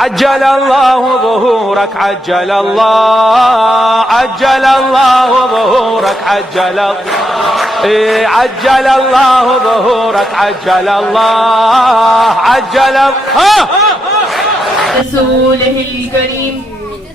عجل الله ظهورك عجل الله عجل الله ظهورك عجل عجل الله ظهورك عجل الله عجل رسوله الكريم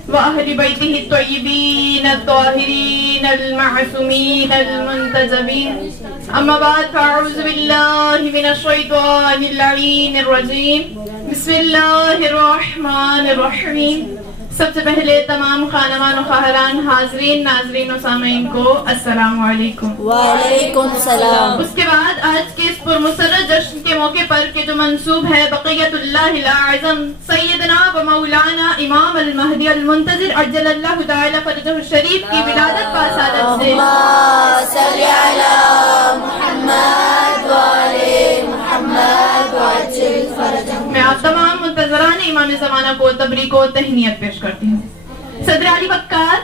وأهل بيته الطيبين الطاهرين المعصومين المنتجبين أما بعد فأعوذ بالله من الشيطان اللعين الرجيم بسم الله الرحمن الرحیم. سب سے پہلے تمام خانمان و خواہران حاضرین ناظرین و سامعین کو السلام علیکم. وعلیکم السلام. اس کے بعد آج کے اس پرمسرت جشن کے موقع پر کہ جو منسوب ہے بقیت اللہ الاعظم سیدنا و مولانا امام المہدی المنتظر عجل اللہ تعالی فرجہ الشریف کی ولادت پاسادت سے اللہم صلی علی محمد وعلی محمد وعجل فرجہ. میں آپ تمام منتظران امام زمانہ کو تبریک و تہنیت پیش کرتی ہوں. صدر علی وقار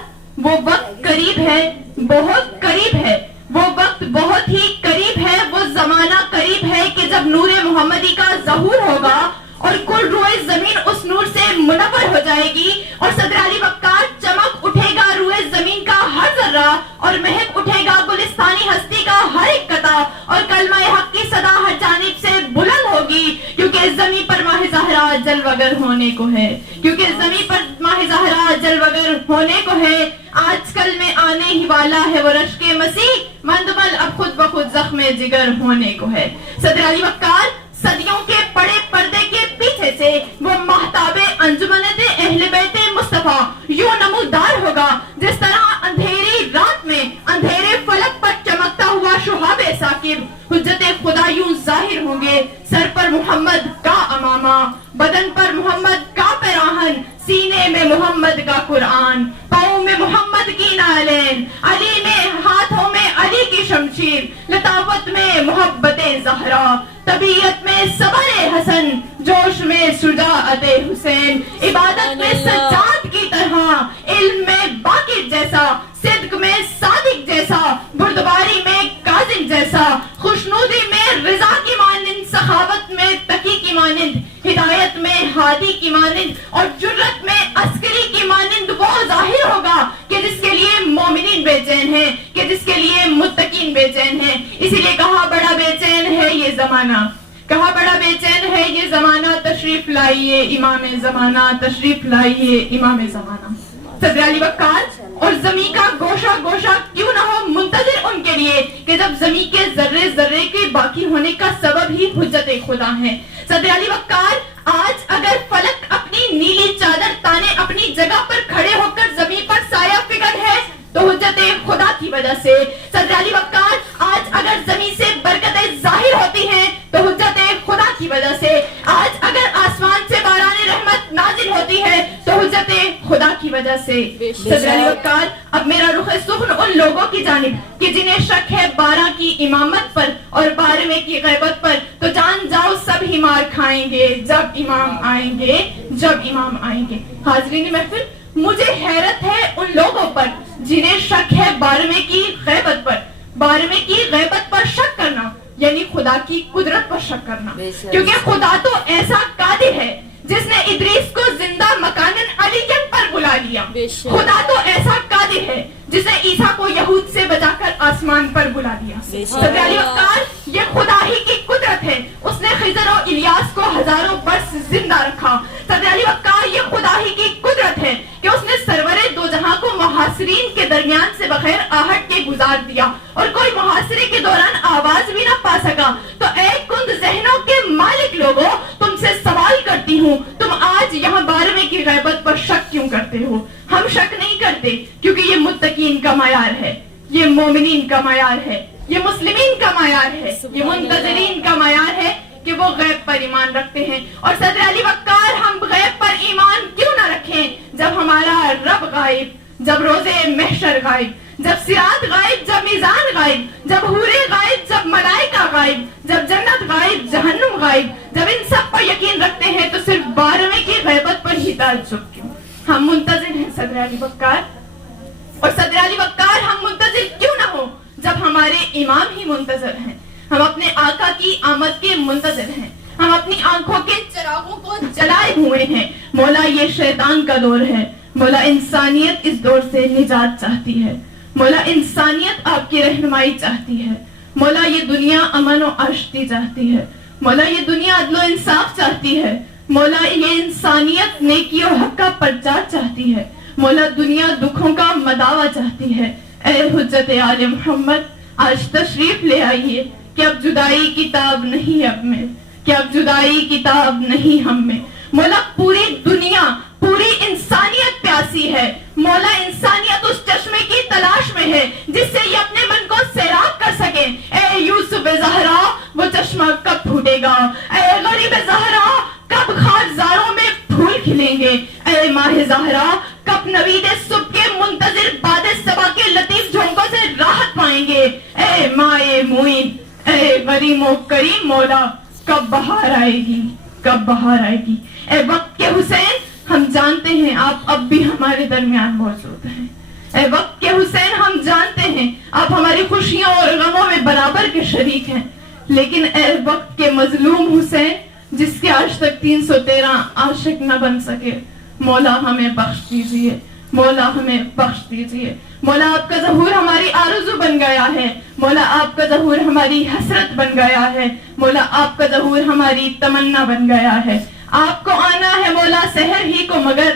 وہ وقت قریب ہے، بہت قریب ہے، وہ وقت بہت ہی قریب ہے، وہ زمانہ قریب ہے کہ جب نور محمدی کا ظہور ہوگا اور کل روئے زمین اس نور سے منور ہو جائے گی اور صدر علی وقار چمک اٹھے گا روئے زمین کا ہر ذرہ اور مہک اٹھے گا گلستانی ہستی کا ہر ایک قطع اور کلمہ حق کی صدا ہر جانب سے بلند ہوگی کیونکہ زمین پر ماہ زہرا جلوگر ہونے کو ہے، کیونکہ زمین پر ماہ زہرا جلوگر ہونے کو ہے. آج کل میں آنے ہی والا ہے وہ رشک مسیح مندمل اب خود بخود زخم جگر ہونے کو ہے. صدر علی وقار صدیوں کے بڑے پردے کے پیچھے سے وہ مہتاب انجمنت اہل بیت مصطفیٰ یوں نمودار ہوگا جس طرح اندھیری رات میں اندھیرے فلک پر چمکتا ہوا شہاب ثاقب. حجت خدا یوں ظاہر ہوں گے، سر پر محمد کا امامہ، بدن پر محمد کا پیراہن، سینے میں محمد کا قرآن، پاؤں میں محمد کی نالین، علی میں ہاتھوں میں علی کی شمشیر، لطافت میں محبت زہرا، طبیعت میں صبر حسن، جوش میں شجاعت حسین، عبادت میں سجاد کی طرح، علم میں باقر جیسا، صدق میں صادق جیسا، بردباری میں کاظم جیسا، خوشنودی میں رضا کی مانند، سخاوت میں تقی کی مانند، ہدایت میں ہادی کی مانند اور جرت میں عسکری کی مانند وہ ظاہر ہوگا کہ جس کے لیے مومنین بے چین ہیں، کہ جس کے لیے متقین بے چین ہیں. اسی لیے کہا بڑا بے چین ہے یہ زمانہ، کہا بڑا بے چین ہے یہ زمانہ، تشریف لائیے امام زمانہ، تشریف لائیے امام زمانہ. صدر علی وقار اور زمین کا گوشہ گوشہ کیوں نہ ہو منتظر ان کے لیے کہ جب زمین کے ذرے ذرے کے باقی ہونے کا سبب ہی حجت خدا ہے. صدر علی وقار آج اگر فلک اپنی نیلی چادر تانے اپنی جگہ پر کھڑے ہو کر زمین پر سایہ فکر ہے تو حجت خدا کی وجہ سے. صدر علی وقار آج اگر زمین سے برکتیں ظاہر ہوتی ہیں تو حجت خدا کی وجہ سے. آج اگر آسمان سے باران رحمت نازل ہوتی ہے تو حجت خدا کی وجہ سے. صدر علی وقار اب میرا رخ سخن ان لوگوں کی جانب کہ جنہیں شک ہے 12 کی امامت پر اور 12ویں کی غیبت پر تو جان جاؤ سب ہی مار کھائیں گے جب امام آئیں گے، جب امام آئیں گے. حاضرین محفل، مجھے حیرت ہے ان لوگوں پر جنہیں شک ہے 12ویں کی غیبت پر. 12ویں کی غیبت پر شک کرنا یعنی خدا کی قدرت پر شک کرنا، کیونکہ خدا تو ایسا قادر ہے جس نے ادریس کو زندہ مکانن علیین پر بلا لیا. خدا تو ایسا قادر ہے جس نے عیسیٰ کو یہود سے بچا کر آسمان پر بلا لیا. صدر علی وقار یہ خدا ہی کی قدرت ہے، اس نے خضر و الیاس کو ہزاروں برس زندہ رکھا. صدر علی وقار یہ خدا ہی کی قدرت ہے کہ اس نے سرور دو جہاں کو محاصرین کے درمیان سے بغیر آہٹ کے گزار دیا اور کوئی محاصرے کے دوران آواز بھی نہ پا سکا. تو اے کند ذہنوں کے مالک لوگوں، تم سے سوال کرتی ہوں، تم آج یہاں 12ویں کی غیبت پر شک کیوں کرتے ہو؟ ہم شک نہیں کرتے کیونکہ یہ متقین کا معیار ہے، یہ مومنین کا معیار ہے، یہ مسلمین کا معیار ہے، یہ منتظرین کا معیار ہے کہ وہ غیب پر ایمان رکھتے ہیں. اور صدر علی وقار ہم غیب پر ایمان کیوں نہ رکھیں جب ہمارا رب غائب، جب روزے محشر غائب، جب صراط غائب، جب میزان غائب، جب حورے غائب، جب ملائکہ غائب، جب جنت غائب، جہنم غائب. جب ان سب پر یقین رکھتے ہیں تو صرف 12ویں کی غیبت پر ہی تعجب کیوں؟ ہم منتظر ہیں صدر علی وقار. اور صدر علی وقار ہم منتظر کیوں نہ ہو جب ہمارے امام ہی منتظر ہیں. ہم اپنے آقا کی آمد کے منتظر ہیں، ہم اپنی آنکھوں کے چراغوں کو جلائے ہوئے ہیں. مولا یہ شیطان کا دور ہے، مولا انسانیت اس دور سے نجات چاہتی ہے، مولا انسانیت آپ کی رہنمائی چاہتی ہے، مولا یہ دنیا امن و آشتی چاہتی ہے، مولا یہ دنیا عدل و انصاف چاہتی ہے، مولا یہ انسانیت نیکی و حق کا پرچار چاہتی ہے، مولا دنیا دکھوں کا مداوا چاہتی ہے۔ اے حجت آل محمد، آج تشریف لے آئیے کہ اب جدائی کی تاب نہیں اب میں، کہ اب جدائی کی تاب نہیں ہم میں۔ مولا پوری دنیا، پوری انسانیت پیاسی ہے، مولا انسانیت اس چشمے کی تلاش میں ہے جس سے یہ اپنے من کو سیراب کر سکے۔ اے یوسف زہرا، وہ چشمہ کب پھوٹے گا؟ اے غریب زہرا، کب خارزاروں میں پھول کھلیں گے؟ اے ماہ زہرا، کب نوید صبح کے منتظر باد صبا کے لطیف جھونکوں سے راحت پائیں گے؟ اے مائے معین، اے کریم و کریم مولا، کب بہار آئے گی، کب بہار آئے گی؟ اے وقت کے حسین، ہم جانتے ہیں آپ اب بھی ہمارے درمیان موجود ہیں۔ اے وقت کے حسین، ہم جانتے ہیں آپ ہماری خوشیوں اور غموں میں برابر کے شریک ہیں، لیکن اے وقت کے مظلوم حسین، جس کے آج تک 313 عاشق نہ بن سکے، مولا ہمیں بخش دیجئے، مولا ہمیں بخش دیجئے۔ مولا آپ کا ظہور ہماری آرزو بن گیا ہے، مولا آپ کا ظہور ہماری حسرت بن گیا ہے، مولا آپ کا ظہور ہماری تمنا بن گیا ہے۔ آپ کو آنا ہے مولا سحر ہی کو مگر،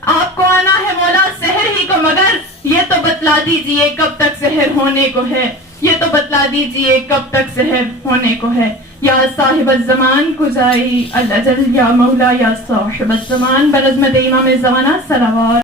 آپ کو آنا ہے مولا سحر ہی کو مگر، یہ تو بتلا دیجئے کب تک سحر ہونے کو ہے، یہ تو بتلا دیجئے کب تک سحر ہونے کو ہے۔ یا صاحب الزمان کجائی الاجل، یا مولا یا صاحب الزمان، برعظمت امام زمانہ صلوات۔